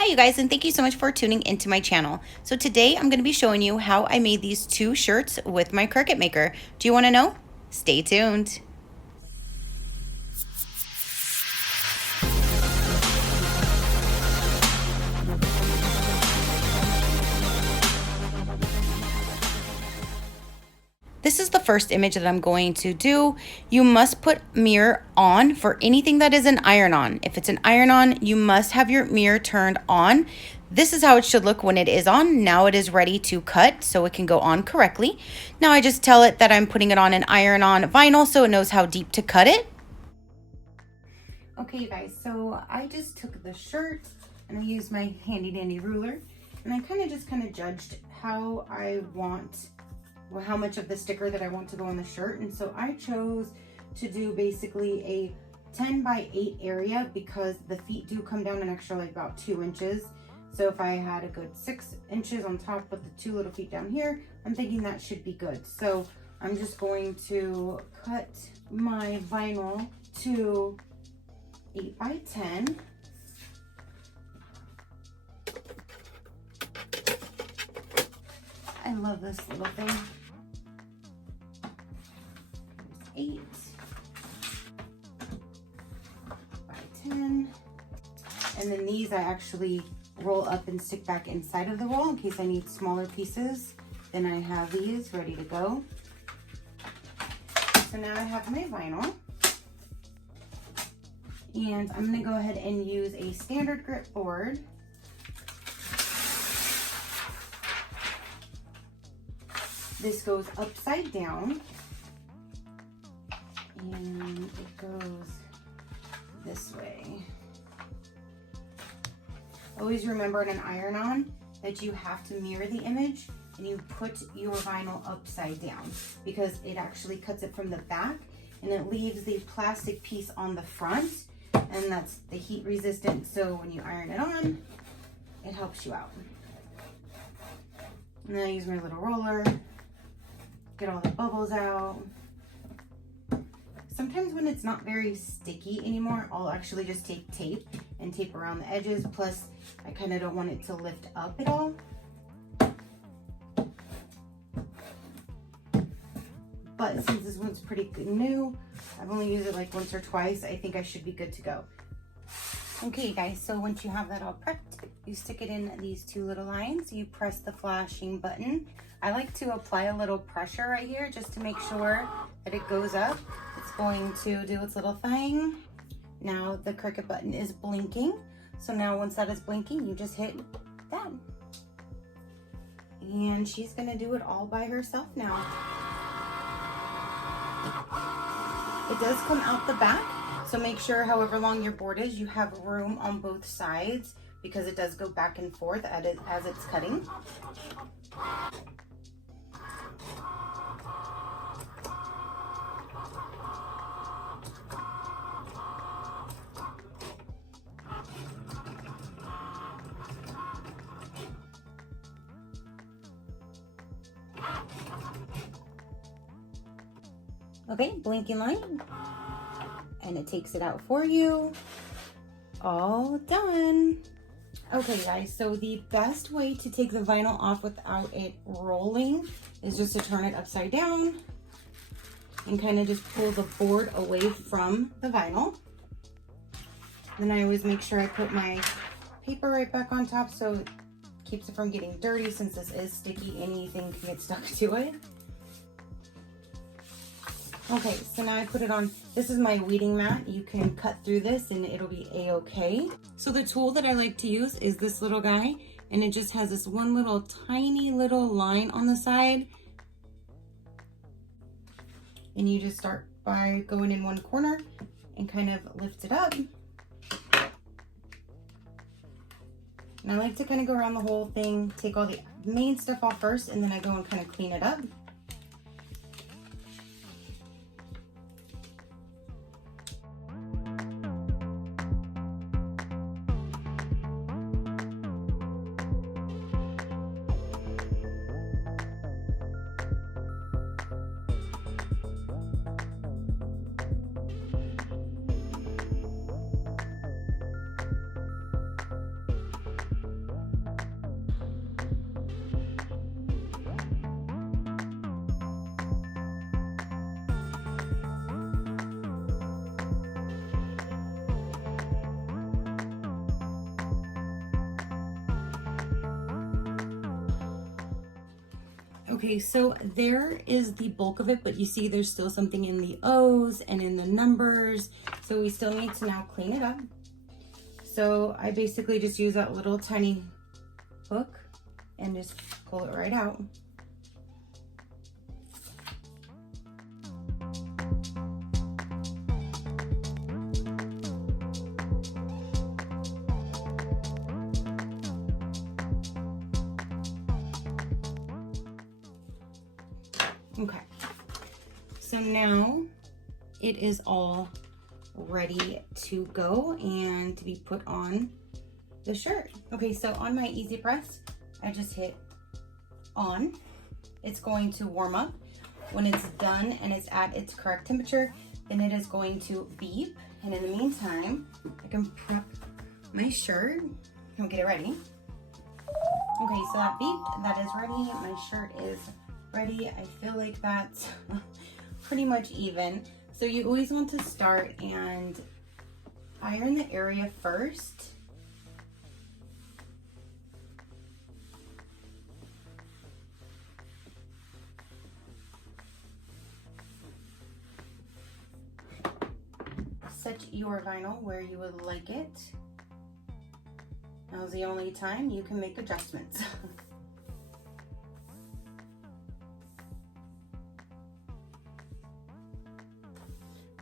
Hi you guys, and thank you so much for tuning into my channel. So today I'm going to be showing you how I made these two shirts with my Cricut Maker. Do you want to know? Stay tuned. This is the first image that I'm going to do. You must put mirror on for anything that is an iron-on. If it's an iron-on, you must have your mirror turned on. This is how it should look when it is on. Now it is ready to cut so it can go on correctly. Now I just tell it that I'm putting it on an iron-on vinyl so it knows how deep to cut it. Okay, you guys, so I just took the shirt and I used my handy dandy ruler and I kind of judged how I want, well, how much of the sticker that I want to go on the shirt. And so I chose to do basically a 10 by 8 area because the feet do come down an extra like about 2 inches. So if I had a good 6 inches on top with the 2 little feet down here, I'm thinking that should be good. So I'm just going to cut my vinyl to 8 by 10. I love this little thing. 8 by 10. And then these I actually roll up and stick back inside of the roll in case I need smaller pieces. Then I have these ready to go. So now I have my vinyl. And I'm going to go ahead and use a standard grit board. This goes upside down. And it goes this way. Always remember in an iron-on that you have to mirror the image and you put your vinyl upside down because it actually cuts it from the back and it leaves the plastic piece on the front, and that's the heat resistant, so when you iron it on, it helps you out. And then I use my little roller, get all the bubbles out. Sometimes when it's not very sticky anymore, I'll actually just take tape and tape around the edges. Plus, I kind of don't want it to lift up at all. But since this one's pretty new, I've only used it like once or twice, I think I should be good to go. Okay guys, so once you have that all prepped, you stick it in these 2 little lines. You press the flashing button. I like to apply a little pressure right here just to make sure that it goes up. It's going to do its little thing. Now the Cricut button is blinking. So now once that is blinking, you just hit that. And she's gonna do it all by herself now. It does come out the back. So make sure however long your board is, you have room on both sides because it does go back and forth as it's cutting. Okay, blinking light. And it takes it out for you. All done. Okay guys, so the best way to take the vinyl off without it rolling is just to turn it upside down and kind of just pull the board away from the vinyl. Then I always make sure I put my paper right back on top so it keeps it from getting dirty. Since this is sticky, anything can get stuck to it. Okay, so now I put it on. This is my weeding mat. You can cut through this and it'll be a-okay. So the tool that I like to use is this little guy, and it just has this one little tiny little line on the side. And you just start by going in one corner and kind of lift it up. And I like to kind of go around the whole thing, take all the main stuff off first, and then I go and kind of clean it up. Okay, so there is the bulk of it, but you see there's still something in the O's and in the numbers. So we still need to now clean it up. So I basically just use that little tiny hook and just pull it right out. Okay, so now it is all ready to go and to be put on the shirt. Okay, so on my easy press, I just hit on. It's going to warm up. When it's done and it's at its correct temperature, then it is going to beep. And in the meantime, I can prep my shirt and get it ready. Okay, so that beeped, that is ready. My shirt is ready. I feel like that's pretty much even. So you always want to start and iron the area first. Set your vinyl where you would like it. Now's the only time you can make adjustments.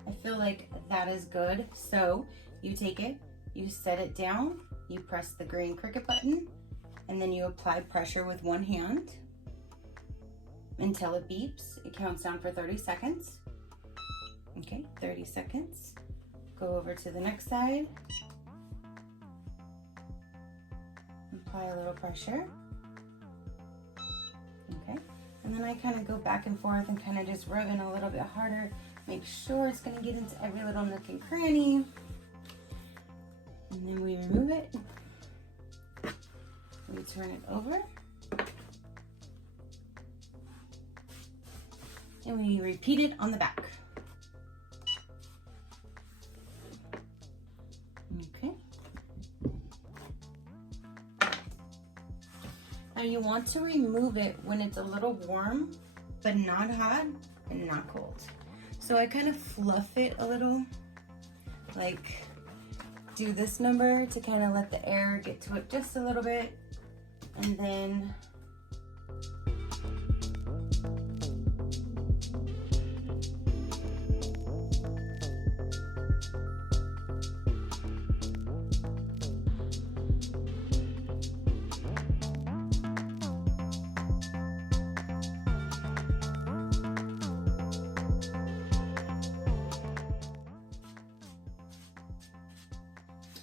I feel like that is good. So you take it, you set it down, you press the green Cricut button, and then you apply pressure with one hand until it beeps. It counts down for 30 seconds. Okay, 30 seconds. Go over to the next side. Apply a little pressure. Okay, and then I kind of go back and forth and kind of just rub in a little bit harder. Make sure it's going to get into every little nook and cranny. And then we remove it. We turn it over. And we repeat it on the back. Okay. Now you want to remove it when it's a little warm, but not hot and not cold. So I kind of fluff it a little, like do this number to kind of let the air get to it just a little bit, and then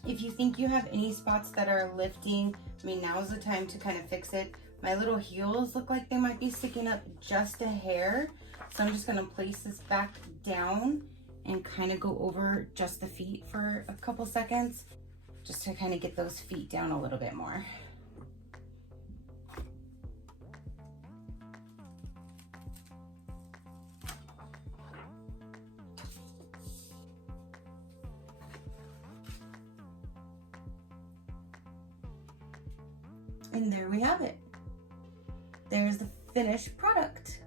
if you think you have any spots that are lifting, I mean, now's the time to kind of fix it. My little heels look like they might be sticking up just a hair. So I'm just gonna place this back down and kind of go over just the feet for a couple seconds, just to kind of get those feet down a little bit more. And there we have it. There's the finished product.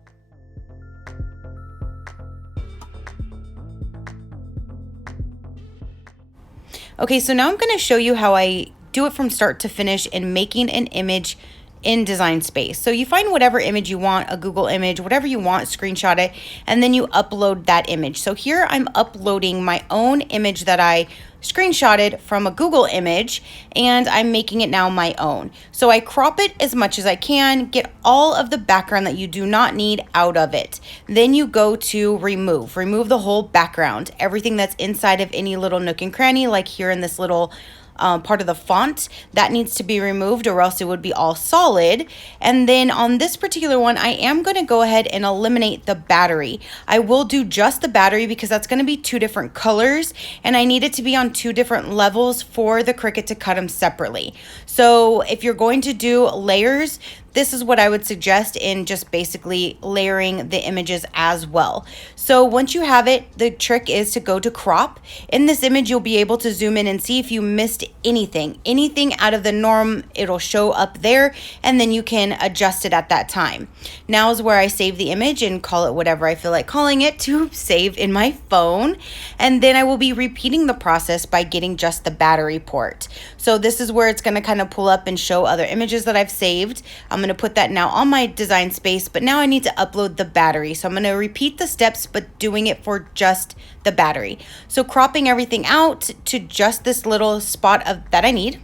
Okay, so now I'm going to show you how I do it from start to finish in making an image in Design Space. So you find whatever image you want, a Google image, whatever you want, screenshot it, and then you upload that image. So here I'm uploading my own image that I screenshotted from a Google image, and I'm making it now my own. So I crop it as much as I can, get all of the background that you do not need out of it. Then you go to remove the whole background, everything that's inside of any little nook and cranny, like here in this little part of the font, that needs to be removed or else it would be all solid. And then on this particular one, I am going to go ahead and eliminate the battery. I will do just the battery because that's going to be two different colors and I need it to be on two different levels for the Cricut to cut them separately. So if you're going to do layers, this is what I would suggest in just basically layering the images as well. So once you have it, the trick is to go to crop. In this image, you'll be able to zoom in and see if you missed anything out of the norm, it'll show up there, and then you can adjust it at that time. Now is where I save the image and call it whatever I feel like calling it to save in my phone. And then I will be repeating the process by getting just the battery port. So this is where it's going to kind of pull up and show other images that I've saved. I'm going to put that now on my design space, but now I need to upload the battery. So I'm going to repeat the steps, but doing it for just the battery. So cropping everything out to just this little spot that I need.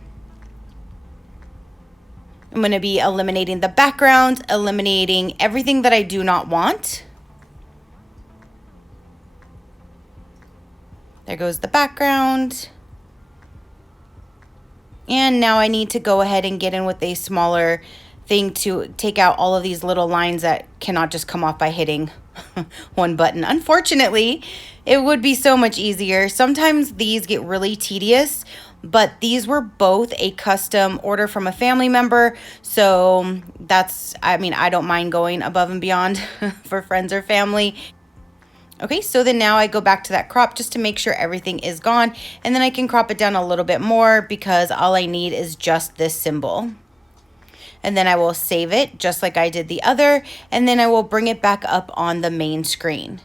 I'm going to be eliminating the background, eliminating everything that I do not want. There goes the background. And now I need to go ahead and get in with a smaller thing to take out all of these little lines that cannot just come off by hitting one button. Unfortunately, it would be so much easier. Sometimes these get really tedious, but these were both a custom order from a family member. So that's, I mean, I don't mind going above and beyond for friends or family. Okay, so then now I go back to that crop just to make sure everything is gone, and then I can crop it down a little bit more because all I need is just this symbol. And then I will save it just like I did the other, and then I will bring it back up on the main screen.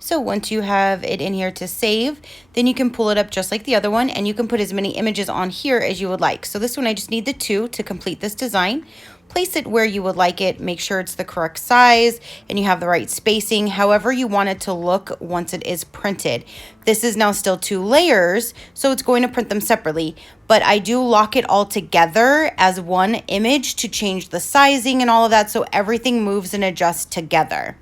So once you have it in here to save, then you can pull it up just like the other one, and you can put as many images on here as you would like. So this one, I just need the 2 to complete this design. Place it where you would like it, make sure it's the correct size and you have the right spacing, however you want it to look once it is printed. This is now still 2 layers, so it's going to print them separately, but I do lock it all together as one image to change the sizing and all of that, so everything moves and adjusts together.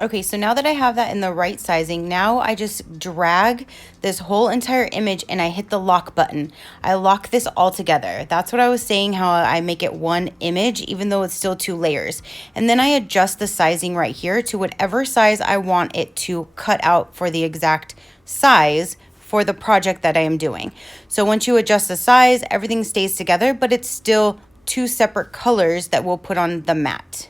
Okay, so now that I have that in the right sizing, now I just drag this whole entire image and I hit the lock button. I lock this all together. That's what I was saying, how I make it one image, even though it's still 2 layers. And then I adjust the sizing right here to whatever size I want it to cut out for the exact size for the project that I am doing. So once you adjust the size, everything stays together, but it's still 2 separate colors that we'll put on the mat.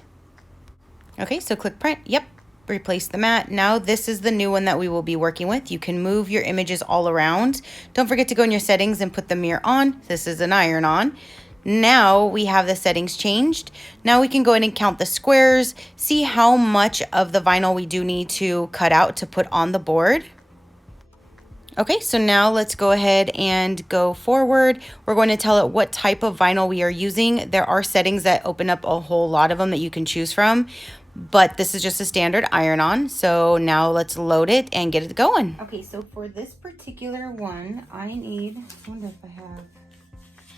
Okay, so click print. Yep. Replace the mat. Now this is the new one that we will be working with. You can move your images all around. Don't forget to go in your settings and put the mirror on. This is an iron on. Now we have the settings changed. Now we can go in and count the squares, see how much of the vinyl we do need to cut out to put on the board. Okay, so now let's go ahead and go forward. We're going to tell it what type of vinyl we are using. There are settings that open up a whole lot of them that you can choose from, but this is just a standard iron-on. So now let's load it and get it going. Okay, so for this particular one, I wonder if I have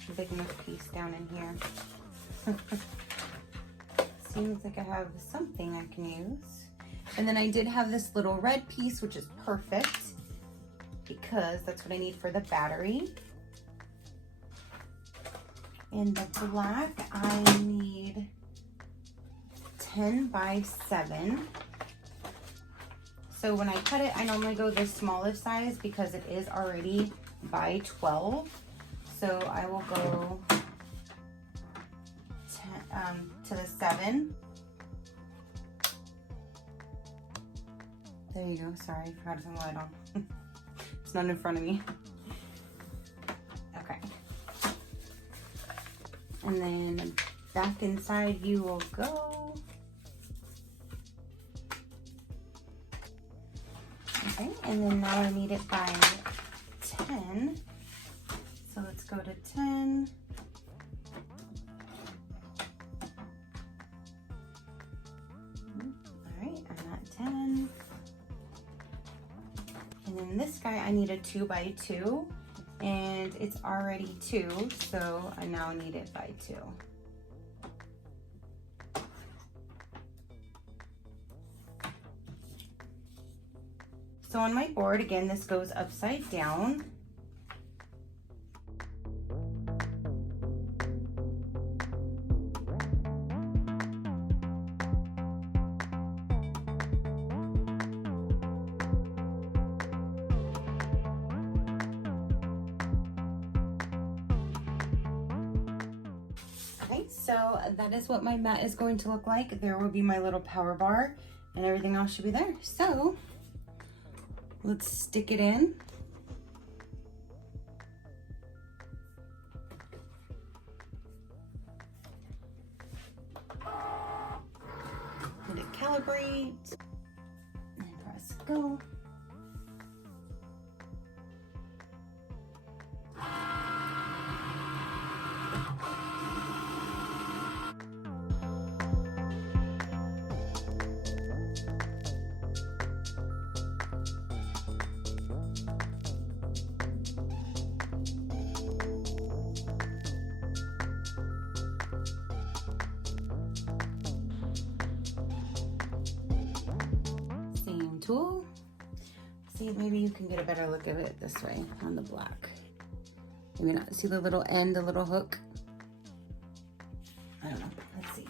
a big enough piece down in here. Seems like I have something I can use. And then I did have this little red piece, which is perfect because that's what I need for the battery. In the black, I need 10 by 7. So when I cut it, I normally go the smallest size because it is already by 12. So I will go to the 7. There you go. Sorry, I forgot to turn the light on. It's not in front of me. Okay. And then back inside you will go. Okay, and then now I need it by 10. So let's go to 10. All right, I'm at 10. And then this guy, I need a 2 by 2, and it's already 2, so I now need it by 2. So on my board, again, this goes upside down. so that is what my mat is going to look like. There will be my little power bar and everything else should be there. So let's stick it in. Let it calibrate and press go. Tool. See, maybe you can get a better look of it this way on the black. Maybe not. See the little end, the little hook? I don't know. Let's see.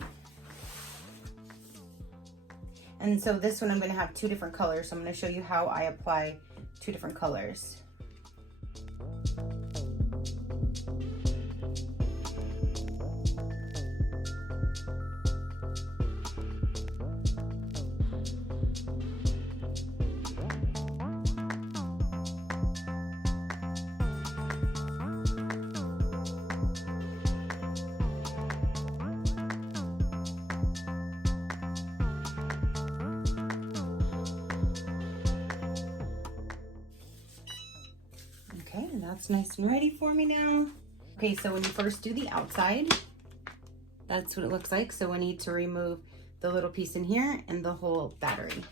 And so this one I'm going to have two different colors. So I'm going to show you how I apply two different colors. Okay, that's nice and ready for me now. Okay, so when you first do the outside, that's what it looks like. So we need to remove the little piece in here and the whole battery.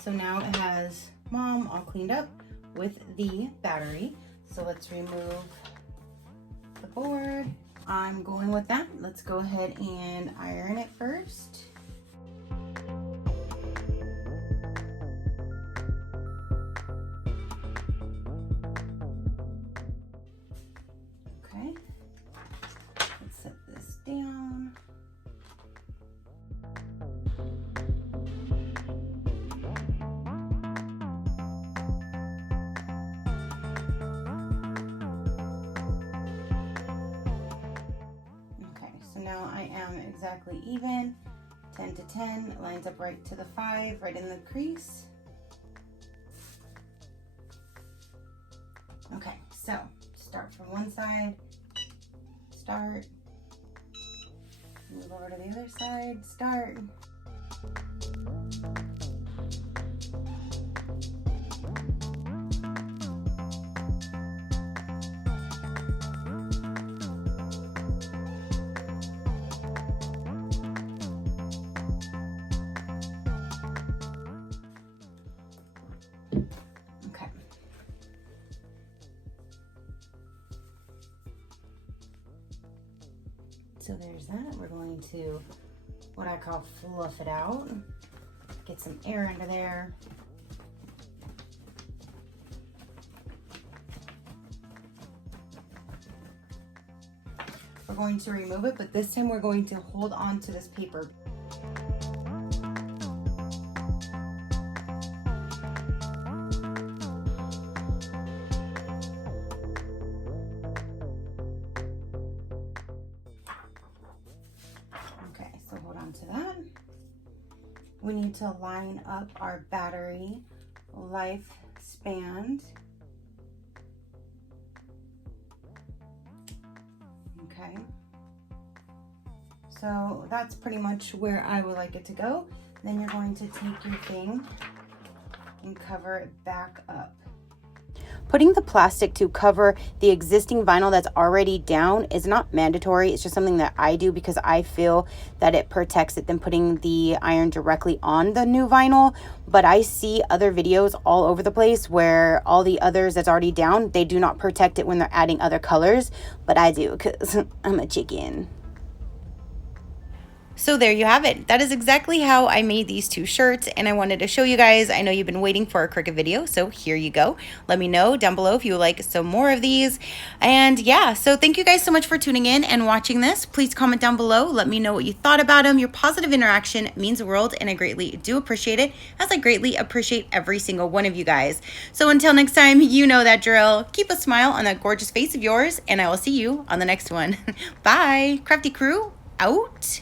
So now it has Mom all cleaned up with the battery. So let's remove the board. I'm going with that. Let's go ahead and iron it first. Okay, let's set this down. Now I am exactly even, 10 to 10, lines up right to the 5, right in the crease. Okay, so start from one side, start, move over to the other side, start. So there's that. We're going to, what I call, fluff it out. Get some air into there. We're going to remove it, but this time we're going to hold on to this paper. So hold on to that. We need to line up our battery lifespan. Okay. So that's pretty much where I would like it to go. Then you're going to take your thing and cover it back up. Putting the plastic to cover the existing vinyl that's already down is not mandatory. It's just something that I do because I feel that it protects it than putting the iron directly on the new vinyl. But I see other videos all over the place where all the others that's already down, they do not protect it when they're adding other colors. But I do because I'm a chicken. So there you have it. That is exactly how I made these two shirts, and I wanted to show you guys. I know you've been waiting for a Cricut video, so here you go. Let me know down below if you would like some more of these. And yeah, so thank you guys so much for tuning in and watching this. Please comment down below. Let me know what you thought about them. Your positive interaction means the world, and I greatly do appreciate it, as I greatly appreciate every single one of you guys. So until next time, you know that drill. Keep a smile on that gorgeous face of yours, and I will see you on the next one. Bye. Crafty crew, out.